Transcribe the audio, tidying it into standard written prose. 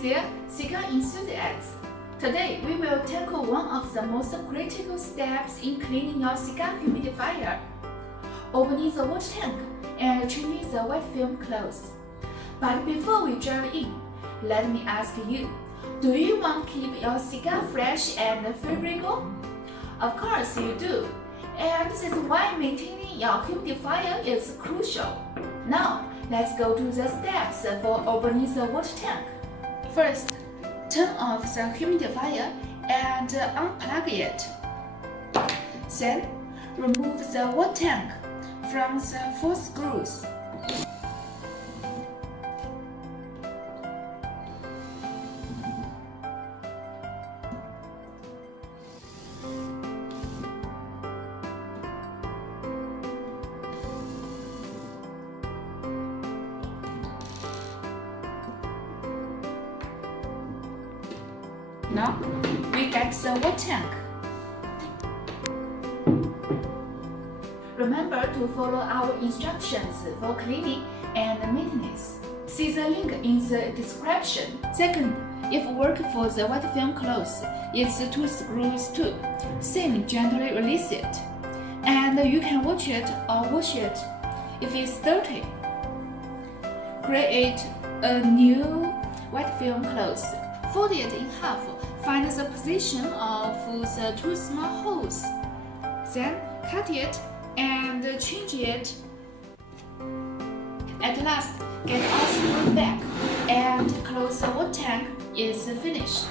Hey there, cigar enthusiasts! Today we will tackle one of the most critical steps in cleaning your cigar humidifier, opening the water tank and changing the wet film close. But before we dive in, let me ask you, do you want to keep your cigar fresh and fragrable? Of course you do, and that's why maintaining your humidifier is crucial. Now, let's go to the steps for opening the water tank. First, turn off the humidifier and unplug it. Then, remove the water tank from the 4 screws. Now, we get the water tank. Remember to follow our instructions for cleaning and maintenance. See the link in the description. Second, if work for the wet film close, it's 2 screws too. Same, gently release it. And you can watch it or wash it if it's dirty. Create a new wet film close. Fold it in half. Find the position of the 2 small holes. Then cut it and change it. At last, get all screwed back and close the water tank is finished.